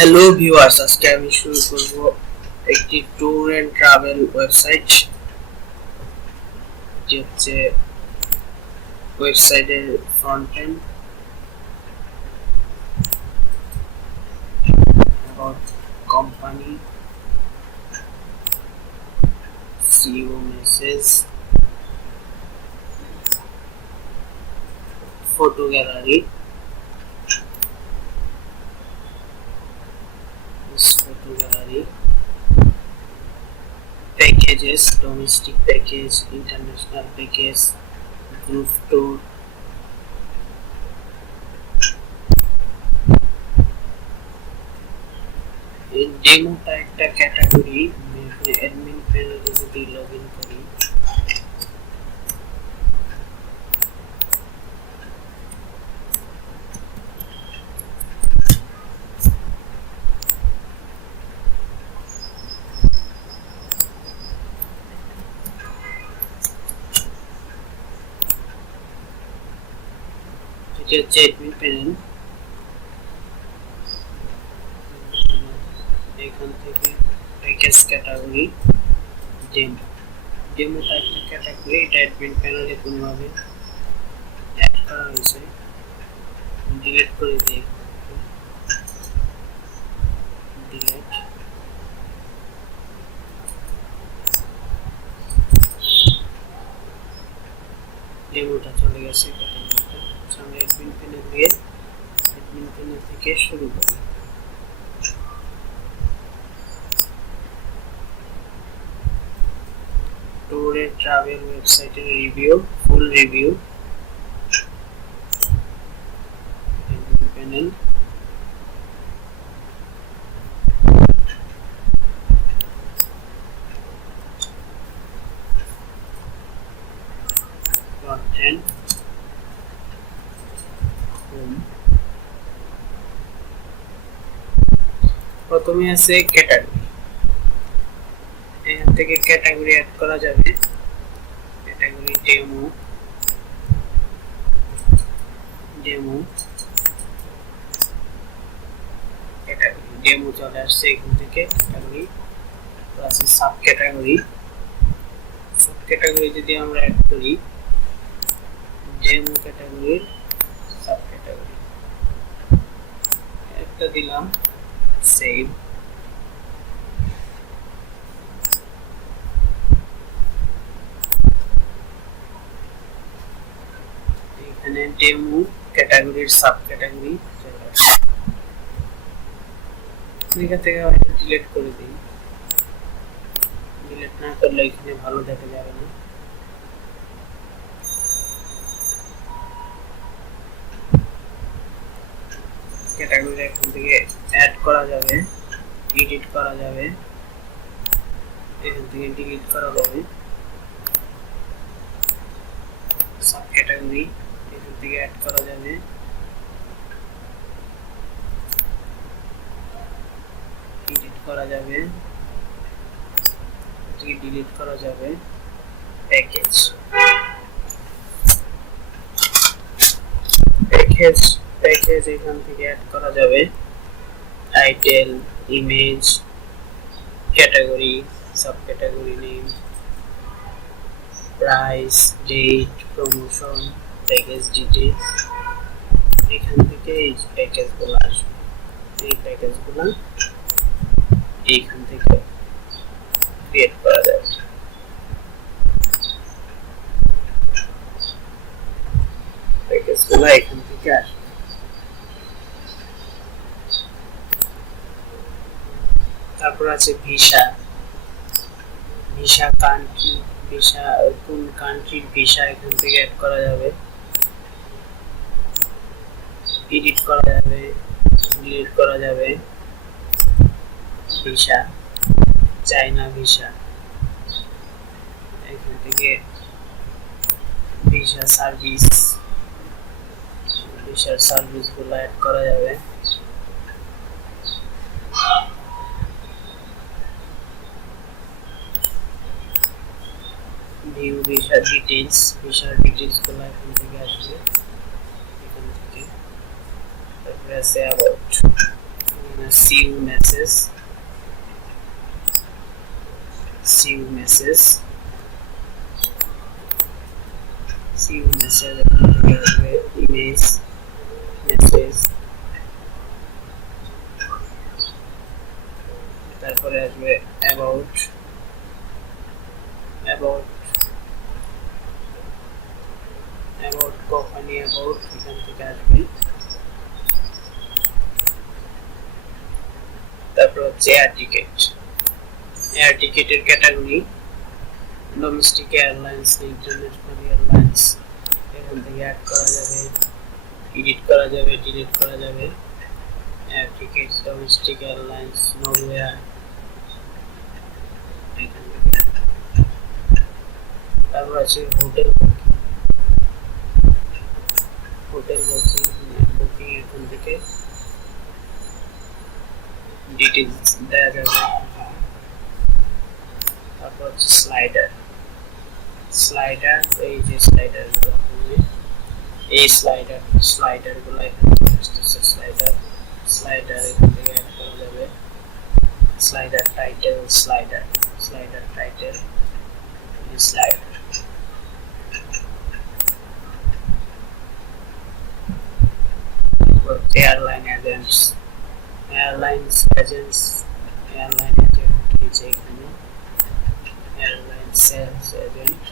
Hello viewers, আজকে আমি শুরু করব একটি ট্যুর এন্ড ট্রাভেল ওয়েবসাইট। যে হচ্ছে ওয়েবসাইটের front end, about company, CEO message, photo gallery, packages, domestic package, international package, group tour, ডেমোটা একটা ক্যাটাগরি। অ্যাডমিন প্যানেলে যদি লগ ইন করি, এটা হচ্ছে অ্যাডমিন প্যানেল। এখান থেকে প্যাকেজ ক্যাটাগরি, ডেমো ডেমোটা একটা ক্যাটাগরি। এটা অ্যাডমিন প্যানেলে কোনোভাবে অ্যাড করা হয়েছে, ডিলিট করে দিই। ডিলিট। ডেমোটা চলে গেছে ক্যাটাগরিটা। আমরা অ্যাডমিন প্যানেল দিয়ে অ্যাডমিন প্যানেল থেকে শুরু করি। ট্যুর এন্ড ট্রাভেল ওয়েবসাইটের রিভিউ, ফুল review, admin panel, content, home. প্রথমে আছে ক্যাটাগরি। এখান থেকে ক্যাটাগরি অ্যাড করা যাবে। Category demo, demo category, demo চলে আসছে। এখান থেকে ক্যাটাগরি আছে সাব ক্যাটাগরি। সাব ক্যাটাগরি যদি আমরা অ্যাড করি, ডেমো ক্যাটাগরির সাব ক্যাটাগরি একটা দিলাম, সেভ। এখানে ডেমো ক্যাটাগরির সাব ক্যাটাগরি চলে আসছে। এখান থেকে ডিলিট করে দিই। ডিলিট না করলে এখানে ভালো দেখা যাবে না। ক্যাটাগরি এখান থেকে অ্যাড করা যাবে, এডিট করা যাবে, এখান থেকে ডিলিট করা যাবে। সাব ক্যাটাগরি এখান থেকে অ্যাড করা যাবে, এডিট করা যাবে, ডিলিট করা যাবে। প্যাকেজ, প্যাকেজ প্যাকেজ এখান থেকে অ্যাড করা যাবে। Title, image, category, sub category name, price, date, promotion, package details. এখান থেকে এই প্যাকেজগুলো আসবে। এই প্যাকেজগুলো এইখান থেকে ক্রিয়েট করা যাবে। প্যাকেজগুলো এখান থেকে আসবে। তারপর আছে ভিসা। ভিসা কান্ট্রি, ভিসা কোন কান্ট্রির ভিসা এখান থেকে অ্যাড করা যাবে, এডিট করা যাবে, ডিলিট করা যাবে। ভিসা, চাইনা ভিসা, এখান থেকে ভিসা সার্ভিস, ভিসার সার্ভিসগুলো অ্যাড করা যাবে। ভিউ ভিসা ডিটেইলস, ভিসার ডিটেইলসগুলো এখান থেকে আসবে। এখান থেকে তারপরে আছে about, see you message, see you message, see you message এখান থেকে আসবে ইমেজ মেসেজ, তারপরে আসবে about, about about company, about এখান থেকে আসবে। তারপর হচ্ছে এয়ার টিকেট, এয়ার টিকেটের category domestic airlines, international airlines, এখান থেকে অ্যাড করা যাবে, এডিট করা যাবে, ডিলিট করা যাবে। Air ticket domestic airlines Norway, এখান থেকে। তারপর আছে hotel booking, hotel booking, booking এখান থেকে ডিটেইলস দেওয়া যাবে। তারপর হচ্ছে স্লাইডার, স্লাইডার এই যে স্লাইডারগুলো হবে, এই স্লাইডারগুলো এখান থেকে আসতেছে, স্লাইডার এখান থেকে অ্যাড করা যাবে। Slider title, slider title, slider. Airline agents, airline agent এই যে এখানে airline sales agent,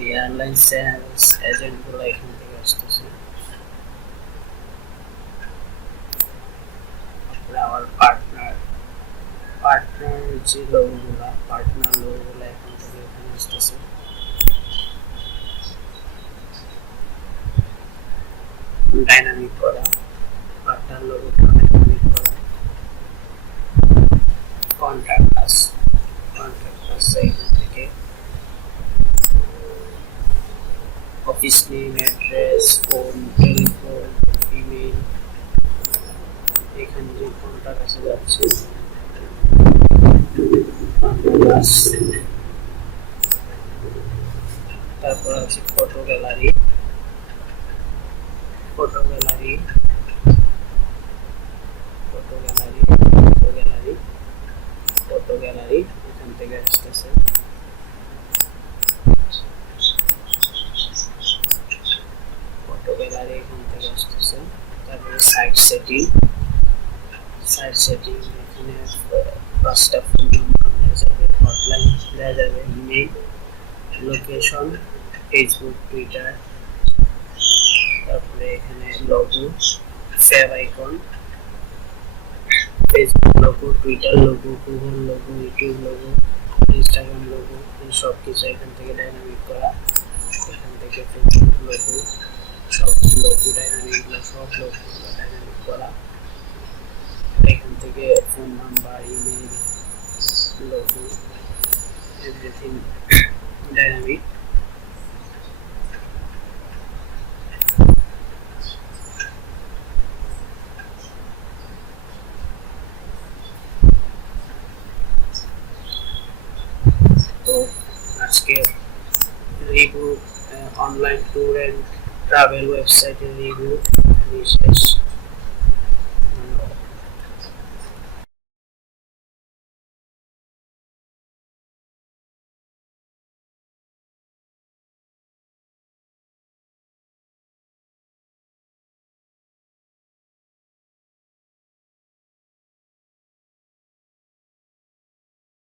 airline sales agent গুলো এখান থেকে আসতেছে। আমার পার্টনার যে লোকগুলা, পার্টনার লোকগুলো এখান থেকে এখানে আসতেছে। ডাইনামিক করা, পার্টনার লোগো ডাইনামিক করা। কন্ট্যাক্ট আস এখান থেকে office name, address, phone, telephone, email, এখানে যে কন্ট্যাক্ট আসে যাচ্ছে। তারপর আছে photo gallery, photo gallery, photo gallery, photo gallery, photo gallery এখান থেকে আসতেছে। ফটো গ্যালারি এখান থেকে আসতেছে। তারপরে সাইট সেটিং, সাইট সেটিং এখানে পাঁচটা ফোন নাম্বার দেওয়া যাবে, হটলাইন দেওয়া যাবে, ইমেল, লোকেশন, ফেসবুক, টুইটার। তারপরে এখানে logo, save icon, Facebook logo, Twitter logo, Google logo, YouTube logo, Instagram logo, সব কিছু এখান থেকে ডাইনামিক করা। এখান থেকে ফেসবুক লোগো, সব লোগো ডাইনামিক, সব লোগোগুলো ডাইনামিক করা। এখান থেকে phone number, email, logo, everything dynamic. তো আজকে review online tour and travel ওয়েবসাইটের রিভিউ শেষ।